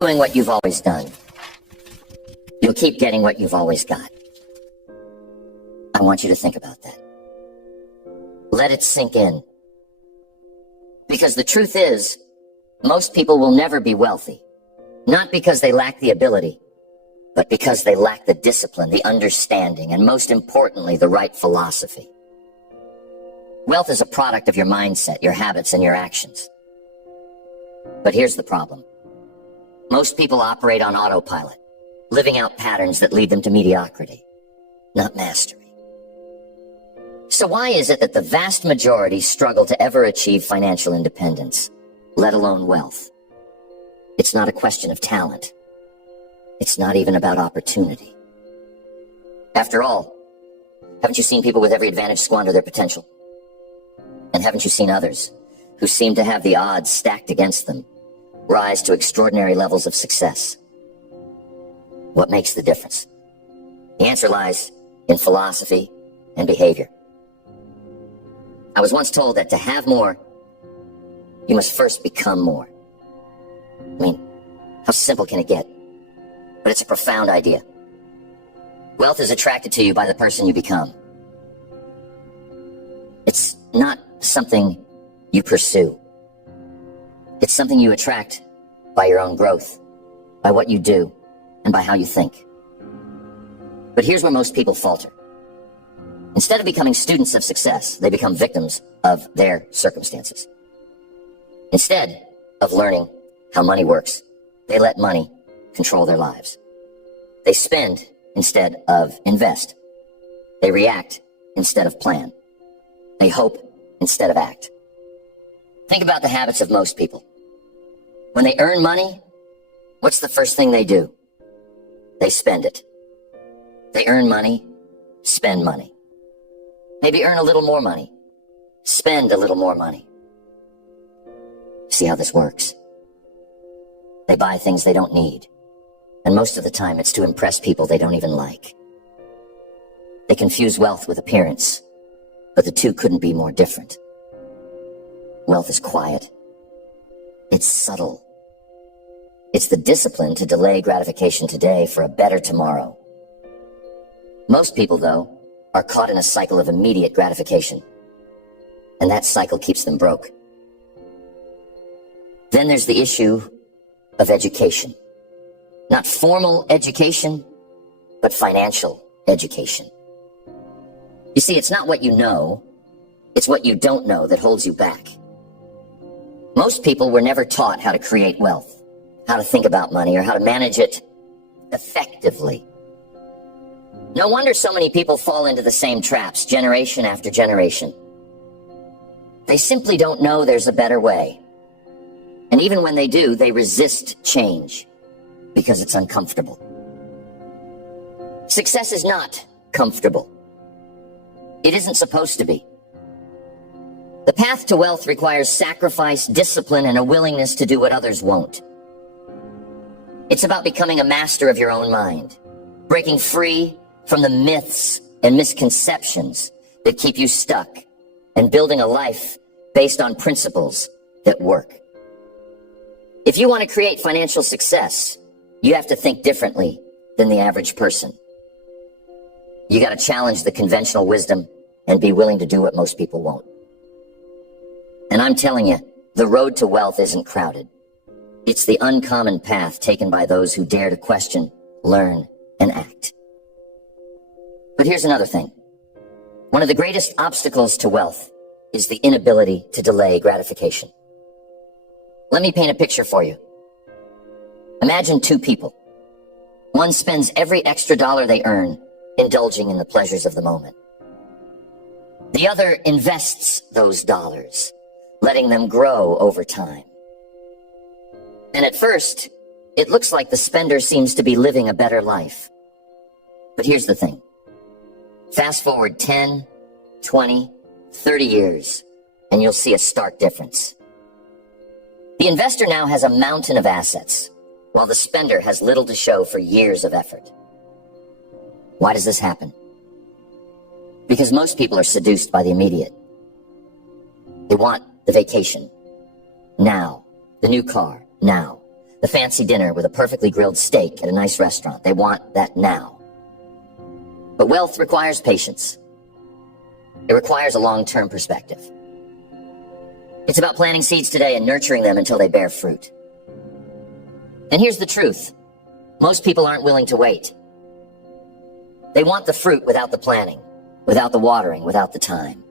Doing what you've always done, you'll keep getting what you've always got. I want you to think about that. Let it sink in. Because the truth is, most people will never be wealthy. Not because they lack the ability, but because they lack the discipline, the understanding, and most importantly, the right philosophy. Wealth is a product of your mindset, your habits, and your actions. But here's the problem. Most people operate on autopilot, living out patterns that lead them to mediocrity, not mastery. So why is it that the vast majority struggle to ever achieve financial independence, let alone wealth? It's not a question of talent. It's not even about opportunity. After all, haven't you seen people with every advantage squander their potential? And haven't you seen others who seem to have the odds stacked against them rise to extraordinary levels of success? What makes the difference? The answer lies in philosophy and behavior. I was once told that to have more, you must first become more. I mean, how simple can it get? But it's a profound idea. Wealth is attracted to you by the person you become. It's not something you pursue. It's something you attract by your own growth, by what you do, and by how you think. But here's where most people falter. Instead of becoming students of success, they become victims of their circumstances. Instead of learning how money works, they let money control their lives. They spend instead of invest. They react instead of plan. They hope instead of act. Think about the habits of most people. When they earn money, what's the first thing they do? They spend it. They earn money, spend money. Maybe earn a little more money, spend a little more money. See how this works? They buy things they don't need, and most of the time it's to impress people they don't even like. They confuse wealth with appearance, but the two couldn't be more different. Wealth is quiet. It's subtle. It's the discipline to delay gratification today for a better tomorrow. Most people, though, are caught in a cycle of immediate gratification, and that cycle keeps them broke. Then there's the issue of education. Not formal education, but financial education. You see, it's not what you know, it's what you don't know that holds you back. Most people were never taught how to create wealth, how to think about money, or how to manage it effectively. No wonder so many people fall into the same traps generation after generation. They simply don't know there's a better way. And even when they do, they resist change because it's uncomfortable. Success is not comfortable. It isn't supposed to be. The path to wealth requires sacrifice, discipline, and a willingness to do what others won't. It's about becoming a master of your own mind, breaking free from the myths and misconceptions that keep you stuck, and building a life based on principles that work. If you want to create financial success, you have to think differently than the average person. You got to challenge the conventional wisdom and be willing to do what most people won't. And I'm telling you, the road to wealth isn't crowded. It's the uncommon path taken by those who dare to question, learn, and act. But here's another thing. One of the greatest obstacles to wealth is the inability to delay gratification. Let me paint a picture for you. Imagine two people. One spends every extra dollar they earn indulging in the pleasures of the moment. The other invests those dollars, letting them grow over time. And at first, it looks like the spender seems to be living a better life. But here's the thing. Fast forward 10, 20, 30 years, and you'll see a stark difference. The investor now has a mountain of assets, while the spender has little to show for years of effort. Why does this happen? Because most people are seduced by the immediate. They want the vacation now, the new car now, the fancy dinner with a perfectly grilled steak at a nice restaurant. They want that now. But wealth requires patience. It requires a long-term perspective. It's about planting seeds today and nurturing them until they bear fruit. And here's the truth. Most people aren't willing to wait. They want the fruit without the planting, without the watering, without the time.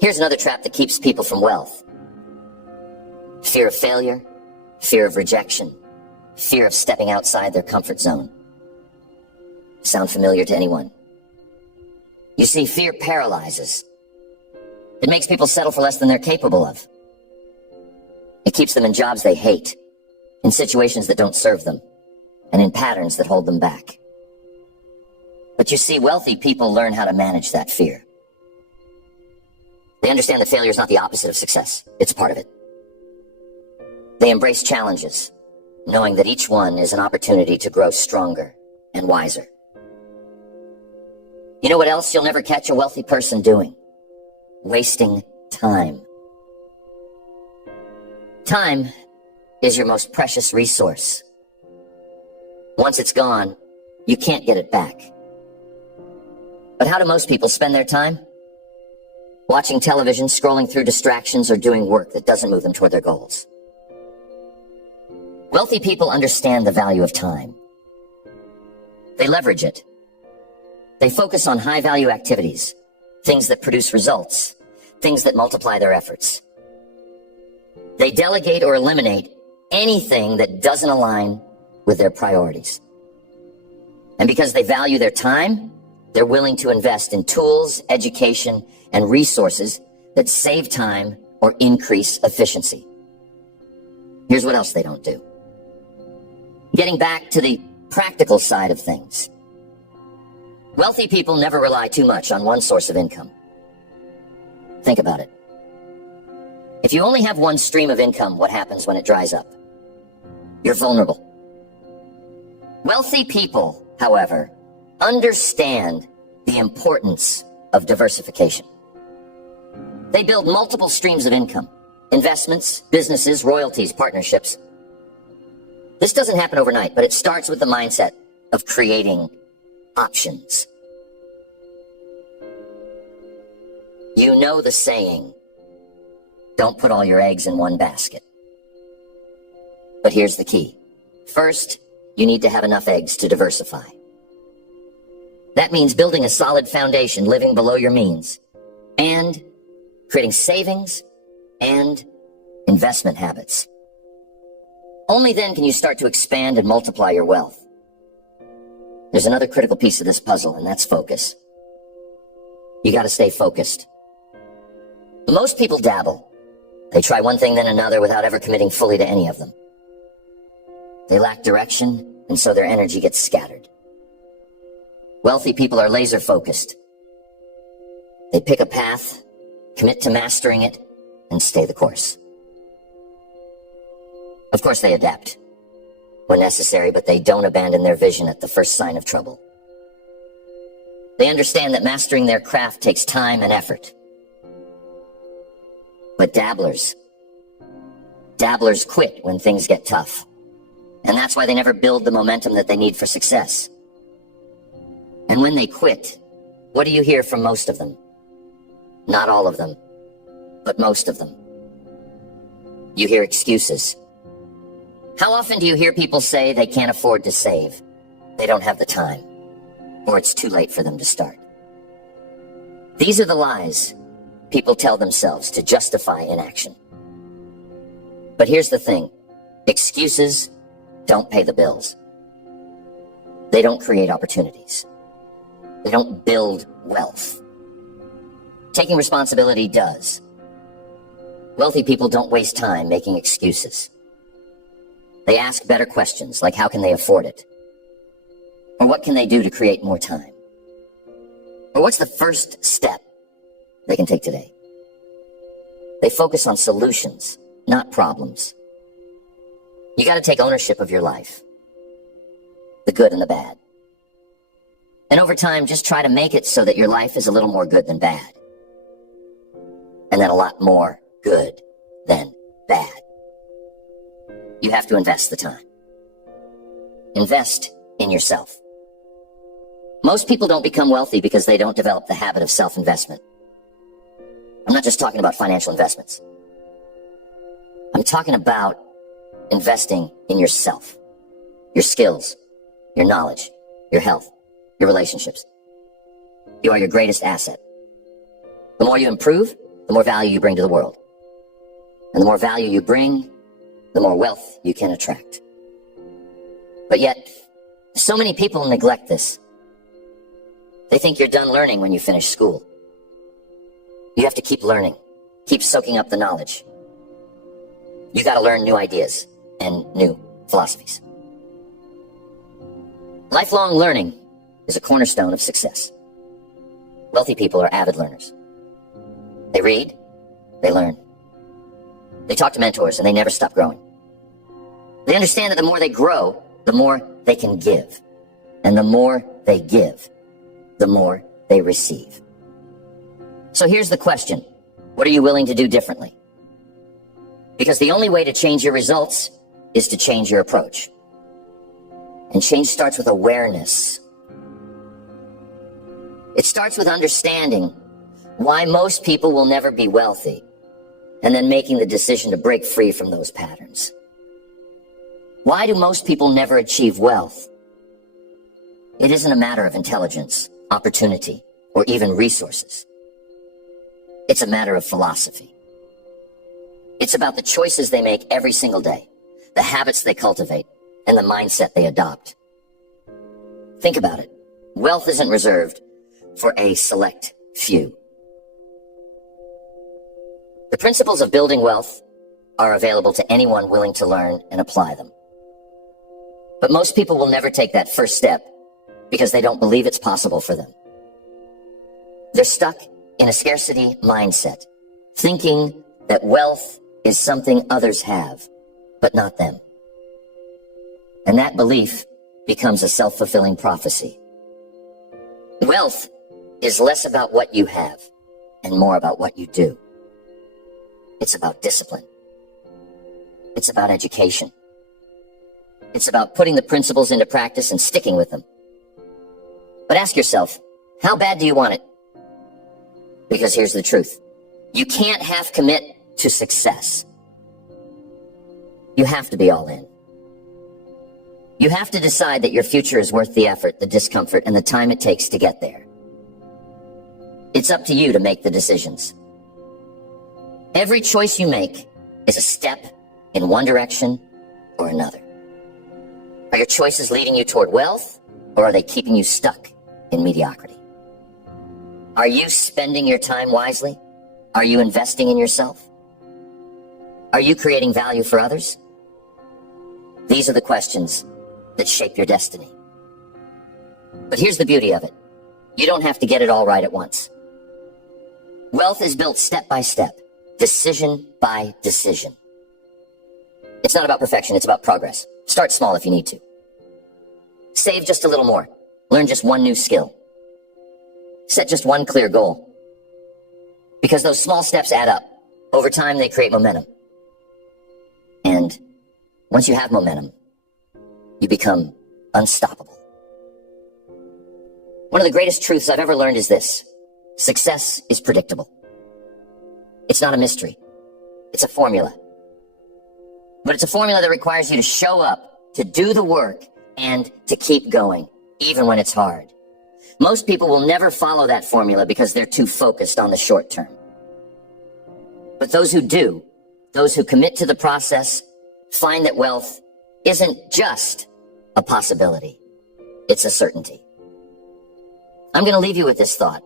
Here's another trap that keeps people from wealth. Fear of failure, fear of rejection, fear of stepping outside their comfort zone. Sound familiar to anyone? You see, fear paralyzes. It makes people settle for less than they're capable of. It keeps them in jobs they hate, in situations that don't serve them, and in patterns that hold them back. But you see, wealthy people learn how to manage that fear. They understand that failure is not the opposite of success. It's part of it. They embrace challenges, knowing that each one is an opportunity to grow stronger and wiser. You know what else you'll never catch a wealthy person doing? Wasting time. Time is your most precious resource. Once it's gone, you can't get it back. But how do most people spend their time? Watching television, scrolling through distractions, or doing work that doesn't move them toward their goals. Wealthy people understand the value of time. They leverage it. They focus on high-value activities, things that produce results, things that multiply their efforts. They delegate or eliminate anything that doesn't align with their priorities. And because they value their time, they're willing to invest in tools, education, and resources that save time or increase efficiency. Here's what else they don't do. Getting back to the practical side of things. Wealthy people never rely too much on one source of income. Think about it. If you only have one stream of income, what happens when it dries up? You're vulnerable. Wealthy people, however, understand the importance of diversification. They build multiple streams of income, investments, businesses, royalties, partnerships. This doesn't happen overnight, but it starts with the mindset of creating options. You know the saying, don't put all your eggs in one basket. But here's the key. First, you need to have enough eggs to diversify. That means building a solid foundation, living below your means, and creating savings and investment habits. Only then can you start to expand and multiply your wealth. There's another critical piece of this puzzle, and that's focus. You gotta stay focused. Most people dabble. They try one thing then another without ever committing fully to any of them. They lack direction, and so their energy gets scattered. Wealthy people are laser focused. They pick a path, commit to mastering it, and stay the course. Of course, they adapt when necessary, but they don't abandon their vision at the first sign of trouble. They understand that mastering their craft takes time and effort. But dabblers quit when things get tough. And that's why they never build the momentum that they need for success. And when they quit, what do you hear from most of them? Not all of them, but most of them. You hear excuses. How often do you hear people say they can't afford to save, they don't have the time, or it's too late for them to start? These are the lies people tell themselves to justify inaction. But here's the thing. Excuses don't pay the bills. They don't create opportunities. They don't build wealth. Taking responsibility does. Wealthy people don't waste time making excuses. They ask better questions, like how can they afford it? Or what can they do to create more time? Or what's the first step they can take today? They focus on solutions, not problems. You gotta take ownership of your life. The good and the bad. And over time, just try to make it so that your life is a little more good than bad. And then a lot more good than bad. you have to invest the time. Invest in yourself. Most people don't become wealthy because they don't develop the habit of self-investment. I'm not just talking about financial investments. I'm talking about investing in yourself, your skills, your knowledge, your health, your relationships. You are your greatest asset. The more you improve, the more value you bring to the world. And the more value you bring, the more wealth you can attract. But yet, so many people neglect this. They think you're done learning when you finish school. You have to keep learning, keep soaking up the knowledge. You got to learn new ideas and new philosophies. Lifelong learning is a cornerstone of success. Wealthy people are avid learners. They read, they learn. They talk to mentors, and they never stop growing. They understand that the more they grow, the more they can give. And the more they give, the more they receive. So here's the question. What are you willing to do differently? Because the only way to change your results is to change your approach. And change starts with awareness. It starts with understanding why most people will never be wealthy, and then making the decision to break free from those patterns. Why do most people never achieve wealth? It isn't a matter of intelligence, opportunity, or even resources. It's a matter of philosophy. It's about the choices they make every single day, the habits they cultivate, and the mindset they adopt. Think about it. Wealth isn't reserved for a select few. The principles of building wealth are available to anyone willing to learn and apply them. But most people will never take that first step because they don't believe it's possible for them. They're stuck in a scarcity mindset, thinking that wealth is something others have, but not them. And that belief becomes a self-fulfilling prophecy. Wealth is less about what you have and more about what you do. It's about discipline. It's about education. It's about putting the principles into practice and sticking with them. But ask yourself, how bad do you want it? Because here's the truth. You can't half commit to success. You have to be all in. You have to decide that your future is worth the effort, the discomfort, and the time it takes to get there. It's up to you to make the decisions. Every choice you make is a step in one direction or another. Are your choices leading you toward wealth, or are they keeping you stuck in mediocrity? Are you spending your time wisely? Are you investing in yourself? Are you creating value for others? These are the questions that shape your destiny. But here's the beauty of it. You don't have to get it all right at once. Wealth is built step by step, decision by decision. It's not about perfection, it's about progress. Start small if you need to. Save just a little more. Learn just one new skill. Set just one clear goal. Because those small steps add up. Over time, they create momentum. And once you have momentum, you become unstoppable. One of the greatest truths I've ever learned is this. Success is predictable. It's not a mystery. It's a formula. But it's a formula that requires you to show up, to do the work, and to keep going, even when it's hard. Most people will never follow that formula because they're too focused on the short term. But those who do, those who commit to the process, find that wealth isn't just a possibility. It's a certainty. I'm going to leave you with this thought.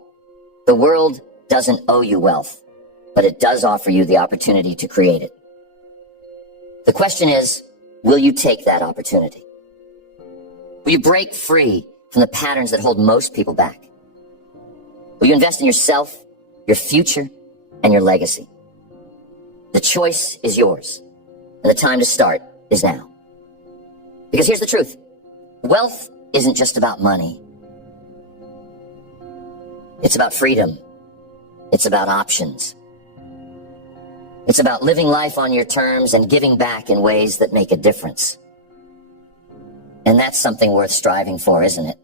The world doesn't owe you wealth, but it does offer you the opportunity to create it. The question is, will you take that opportunity? Will you break free from the patterns that hold most people back? Will you invest in yourself, your future, and your legacy? The choice is yours, and the time to start is now. Because here's the truth. Wealth isn't just about money. It's about freedom. It's about options. It's about living life on your terms and giving back in ways that make a difference. And that's something worth striving for, isn't it?